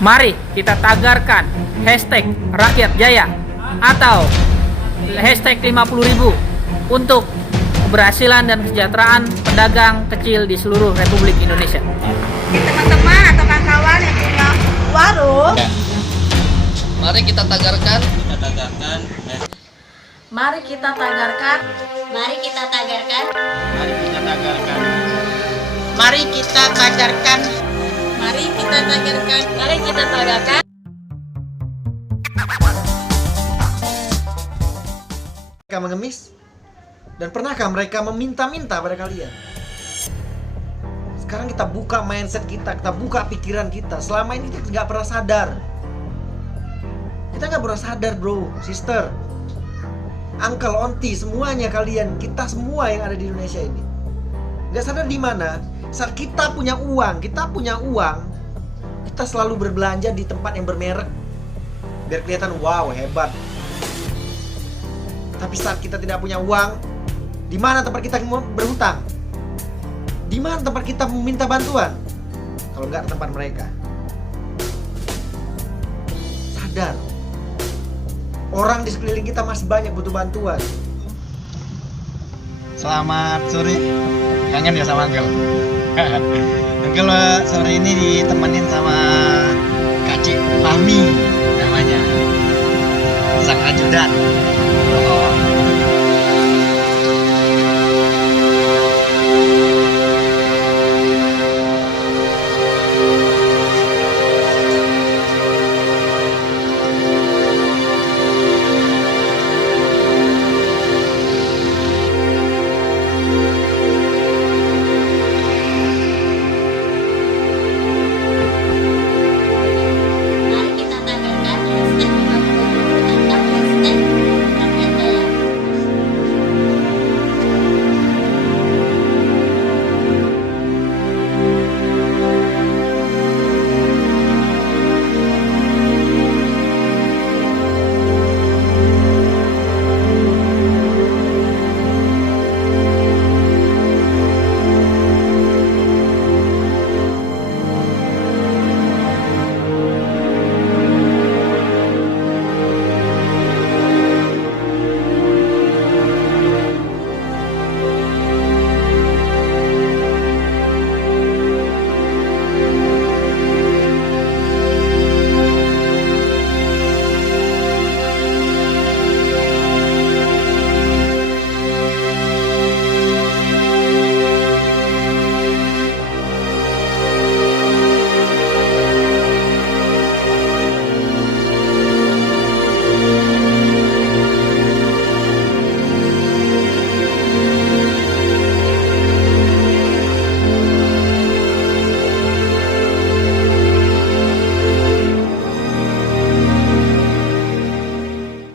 Mari kita tagarkan hashtag Rakyat Jaya atau hashtag 50.000 untuk keberhasilan dan kesejahteraan pedagang kecil di seluruh Republik Indonesia. Teman-teman atau kawan-kawan yang punya warung, Mari kita tagarkan. mari kita tagarkan, Mari kita tagarkan. Mari kita tagarkan. mari kita tagarkan, Mari kita tagarkan. Mari kita tagarkan. Mereka mengemis? Dan pernahkah mereka meminta-minta pada kalian? Sekarang kita buka mindset kita buka pikiran kita. Selama ini kita nggak pernah sadar. Kita nggak pernah sadar, bro, sister, uncle, auntie, semuanya kalian, kita semua yang ada di Indonesia ini. Nggak sadar di mana saat kita punya uang, kita selalu berbelanja di tempat yang bermerek biar kelihatan wow, hebat. Tapi saat kita tidak punya uang, di mana tempat kita berhutang? Di mana tempat kita meminta bantuan? Kalau nggak ke tempat mereka. Sadar, orang di sekeliling kita masih banyak butuh bantuan. Selamat sore, kangen ya sama Uncle. Uncle sore ini ditemenin sama Kak Cik Fahmi namanya, sang ajudan.